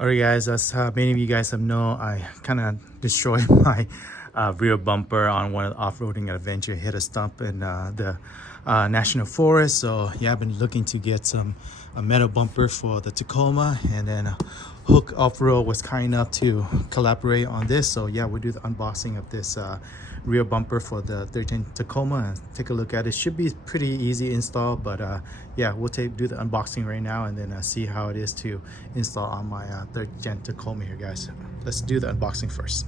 Alright guys, as many of you guys have known, I kind of destroyed my rear bumper on one of the off-roading adventure, hit a stump in the national forest. So yeah, I've been looking to get a metal bumper for the Tacoma, and then Hooke Off-Road was kind enough to collaborate on this. So yeah, we'll do the unboxing of this rear bumper for the 13 Tacoma and take a look at it. Should be pretty easy install, but yeah, we'll do the unboxing right now and then see how it is to install on my 3rd gen Tacoma here, guys. Let's do the unboxing first.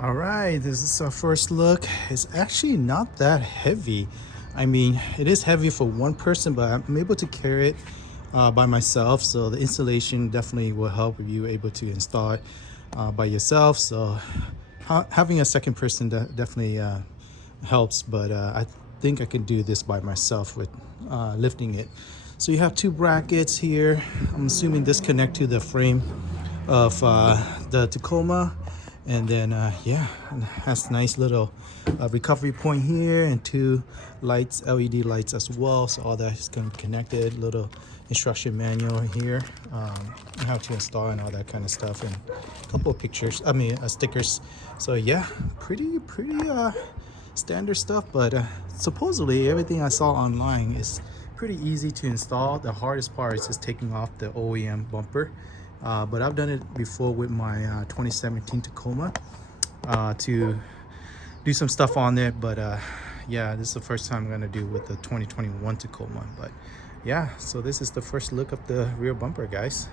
All right, this is our first look. It's actually not that heavy. I mean, it is heavy for one person, but I'm able to carry it by myself. So the installation definitely will help if you're able to install it by yourself. So having a second person definitely helps, but I think I can do this by myself with lifting it. So you have 2 brackets here. I'm assuming this connect to the frame of the Tacoma. And then yeah, it has nice little recovery point here and 2 lights, LED lights as well. So all that is going to be connected. Little instruction manual here, how to install and all that kind of stuff, and a couple of pictures, stickers. So yeah, pretty standard stuff, but supposedly everything I saw online is pretty easy to install. The hardest part is just taking off the OEM bumper. But I've done it before with my 2017 Tacoma to do some stuff on it. But yeah, this is the first time I'm gonna do with the 2021 Tacoma. But yeah, so this is the first look of the rear bumper, guys.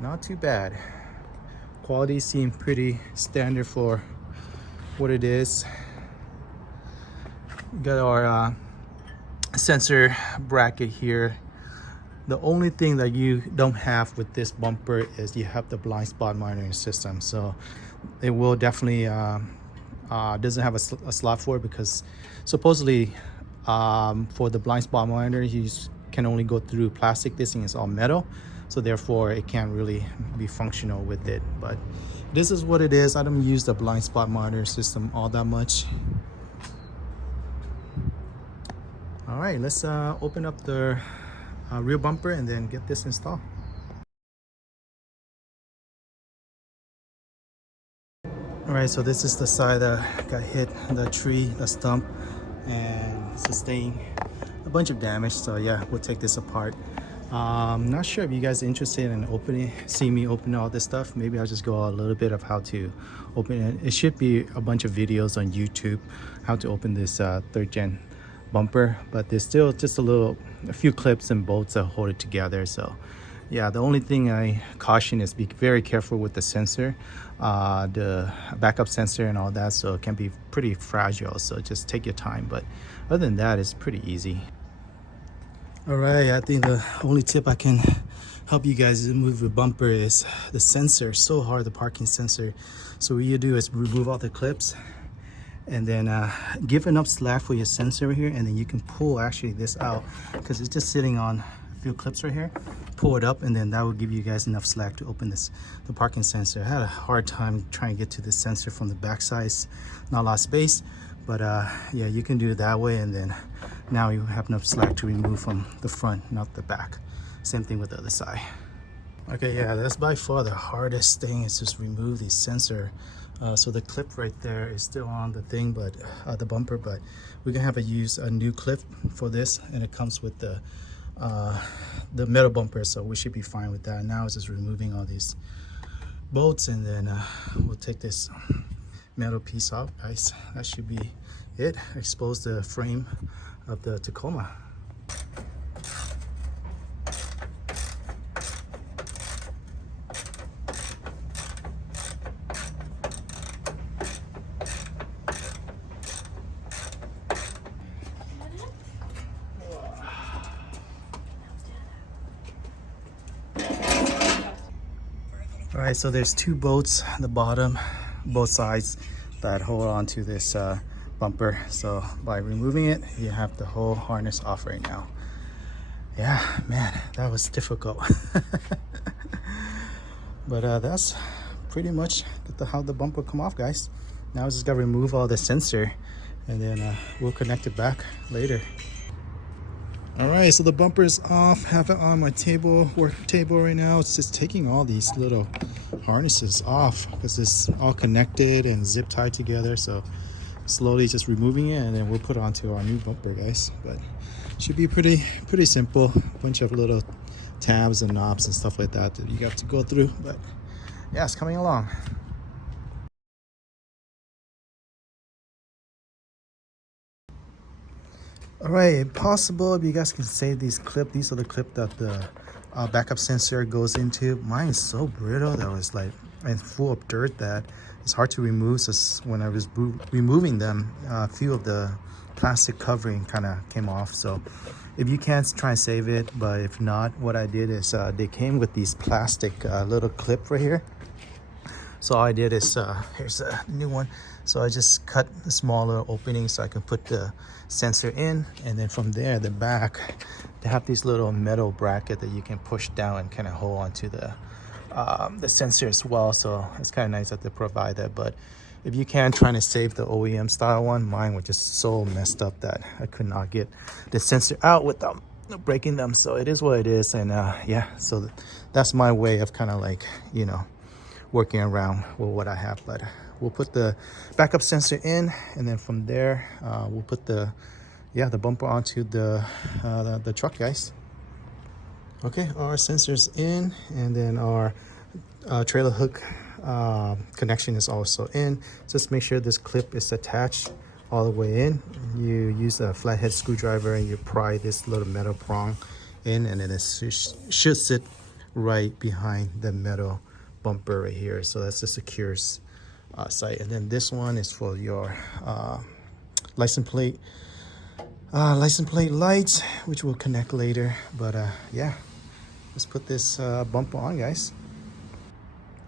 Not too bad. Quality seemed pretty standard for what it is. We got our sensor bracket here. The only thing that you don't have with this bumper is you have the blind spot monitoring system. So it will definitely doesn't have a slot for it, because supposedly for the blind spot monitor you can only go through plastic. This thing is all metal, so therefore it can't really be functional with it. But this is what it is. I don't use the blind spot monitor system all that much. All right, let's open up the rear bumper and then get this installed. All right, so this is the side that got hit, the tree, the stump, and sustained a bunch of damage. So yeah, we'll take this apart. Not sure if you guys are interested in seeing me open all this stuff. Maybe I'll just go a little bit of how to open it. It should be a bunch of videos on YouTube how to open this 3rd gen bumper, but there's still just a few clips and bolts that hold it together. So yeah, the only thing I caution is be very careful with the sensor, the backup sensor and all that. So it can be pretty fragile, so just take your time. But other than that, it's pretty easy. All right, I think the only tip I can help you guys move the bumper is the sensor. So hard, the parking sensor. So what you do is remove all the clips and then give enough slack for your sensor here, and then you can pull actually this out, because it's just sitting on a few clips right here. Pull it up, and then that will give you guys enough slack to open the parking sensor. I had a hard time trying to get to the sensor from the back side, not a lot of space, but yeah, you can do it that way, and then now you have enough slack to remove from the front, not the back. Same thing with the other side. Okay, yeah, that's by far the hardest thing, is just remove the sensor. So the clip right there is still on the thing, but the bumper, but we're gonna have to use a new clip for this, and it comes with the metal bumper, so we should be fine with that. Now it's just removing all these bolts, and then we'll take this metal piece off, guys. That should be it. Expose the frame of the Tacoma. All right, so there's two bolts at the bottom, both sides, that hold on to this bumper. So by removing it, you have the whole harness off right now. Yeah, man, that was difficult. But that's pretty much how the bumper come off, guys. Now I just gotta remove all the sensor, and then we'll connect it back later. All right, so the bumper is off. Have it on my table, work table right now. It's just taking all these little harnesses off because it's all connected and zip tied together. So slowly just removing it, and then we'll put it onto our new bumper, guys. But should be pretty simple. A bunch of little tabs and knobs and stuff like that you have to go through. But yeah, it's coming along. All right, possible if you guys can save these clips. These are the clip that the backup sensor goes into. Mine is so brittle that was like, and full of dirt that it's hard to remove. So when I was removing them, a few of the plastic covering kind of came off. So if you can, try and save it. But if not, what I did is they came with these plastic little clip right here. So all I did is, here's a new one. So I just cut a small little opening so I can put the sensor in. And then from there, the back, they have these little metal bracket that you can push down and kind of hold onto the sensor as well. So it's kind of nice that they provide that. But if you can, trying to save the OEM style one, mine was just so messed up that I could not get the sensor out without breaking them. So it is what it is. And yeah, so that's my way of kind of like, you know, working around with what I have. But we'll put the backup sensor in, and then from there we'll put the bumper onto the truck, guys. Okay, our sensors in, and then our trailer hook connection is also in. Just make sure this clip is attached all the way in. You use a flathead screwdriver and you pry this little metal prong in, and then it should sit right behind the metal bumper right here. So that's the secure site. And then this one is for your license plate lights, which will connect later. But yeah, let's put this bumper on, guys.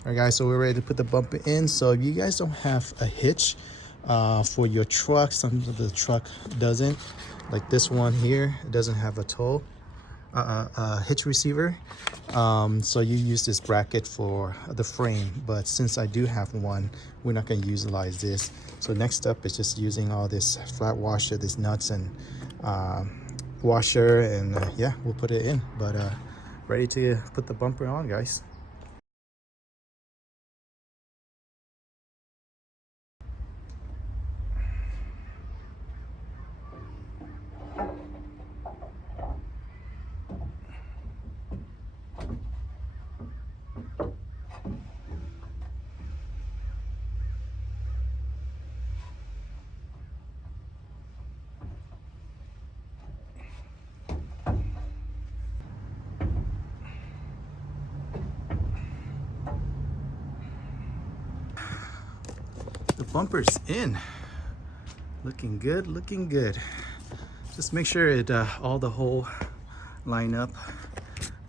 All right, guys, so we're ready to put the bumper in. So if you guys don't have a hitch for your truck, some of the truck doesn't, like this one here, it doesn't have a tow hitch receiver. So you use this bracket for the frame, but since I do have one, we're not going to utilize this. So next up is just using all this flat washer, these nuts and washer, and yeah, we'll put it in. But ready to put the bumper on, guys. The bumper's in, looking good, looking good. Just make sure it all the hole line up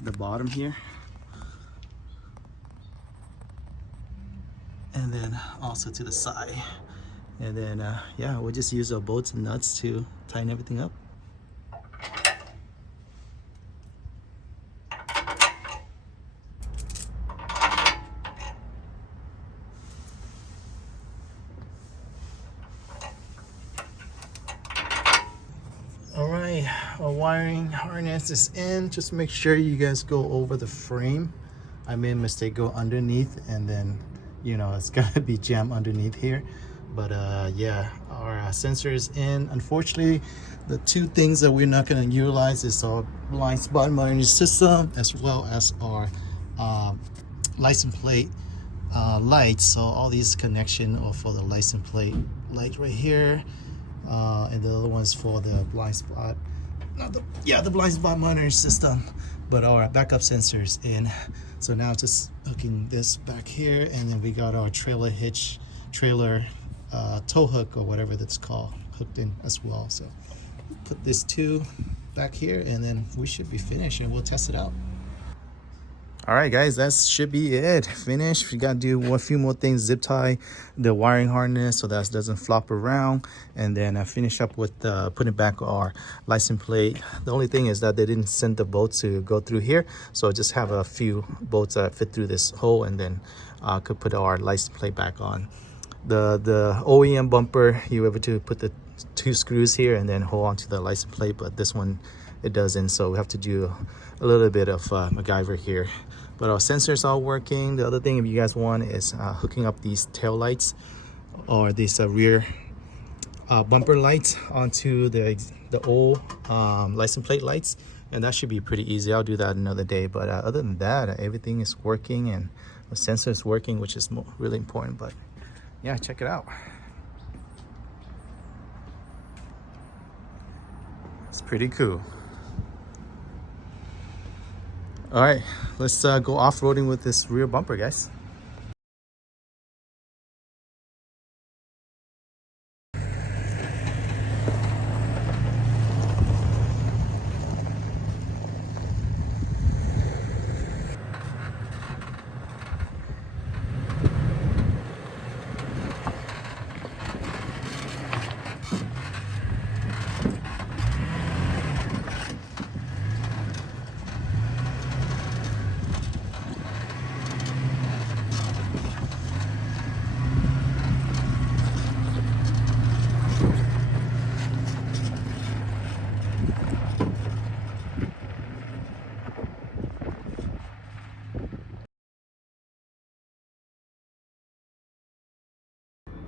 the bottom here, and then also to the side. And then yeah, we'll just use our bolts and nuts to tighten everything up. All right, our wiring harness is in. Just make sure you guys go over the frame. I made a mistake, go underneath, and then, you know, it's gonna be jammed underneath here. But yeah, our sensor is in. Unfortunately, the two things that we're not gonna utilize is our blind spot monitoring system, as well as our license plate lights. So all these connection are for the license plate light right here. and the other one's for the blind spot, the blind spot monitoring system, but our backup sensors in. So now just hooking this back here, and then we got our trailer tow hook or whatever that's called hooked in as well. So put this two back here, and then we should be finished, and we'll test it out. All right, guys, that should be it. Finished. We got to do a few more things. Zip tie the wiring harness so that doesn't flop around, and then finish up with putting back our license plate. The only thing is that they didn't send the bolts to go through here, so just have a few bolts that fit through this hole, and then could put our license plate back on. The OEM bumper, you're able to put the two screws here and then hold on to the license plate, but this one it doesn't, so we have to do a little bit of MacGyver here. But our sensors are working. The other thing, if you guys want, is hooking up these tail lights or these rear bumper lights onto the old license plate lights, and that should be pretty easy. I'll do that another day, but other than that, everything is working and the sensor is working, which is really important. But yeah, check it out. It's pretty cool. All right, let's go off-roading with this rear bumper, guys.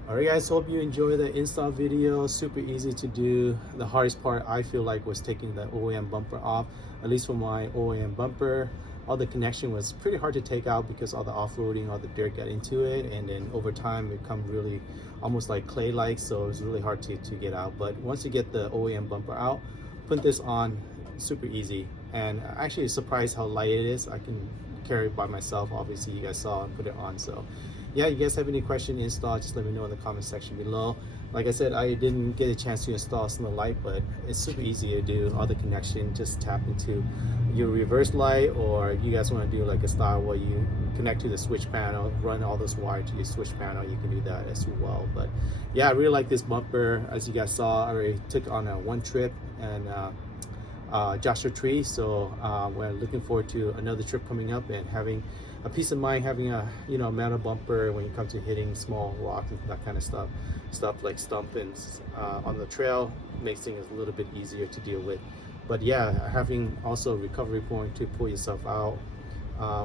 Alright guys, hope you enjoy the install video. Super easy to do. The hardest part I feel like was taking the OEM bumper off, at least for my OEM bumper. All the connection was pretty hard to take out because all the off-roading, all the dirt got into it, and then over time it become really almost like clay-like, so it was really hard to get out. But once you get the OEM bumper out, put this on, super easy. And actually surprised how light it is. I can carry it by myself. Obviously you guys saw and put it on. So yeah, you guys have any question install, just let me know in the comment section below. Like I said, I didn't get a chance to install Snow Light, but it's super easy to do. All the connection, just tap into your reverse light, or if you guys want to do like a style where you connect to the switch panel, run all this wire to your switch panel, you can do that as well. But yeah, I really like this bumper. As you guys saw, I already took on one trip and Joshua Tree, so we're looking forward to another trip coming up and having a peace of mind, having a metal bumper when you come to hitting small rocks and that kind of stuff like stumping on the trail makes things a little bit easier to deal with. But yeah, having also a recovery point to pull yourself out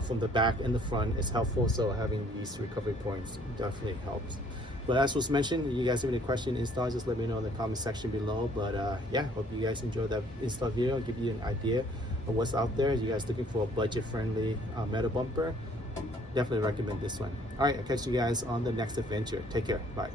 from the back and the front is helpful, so having these recovery points definitely helps. But as was mentioned, you guys have any question install, just let me know in the comment section below. But yeah, hope you guys enjoyed that install video, give you an idea of what's out there. You guys looking for a budget-friendly metal bumper, definitely recommend this one. All right, I'll catch you guys on the next adventure. Take care. Bye.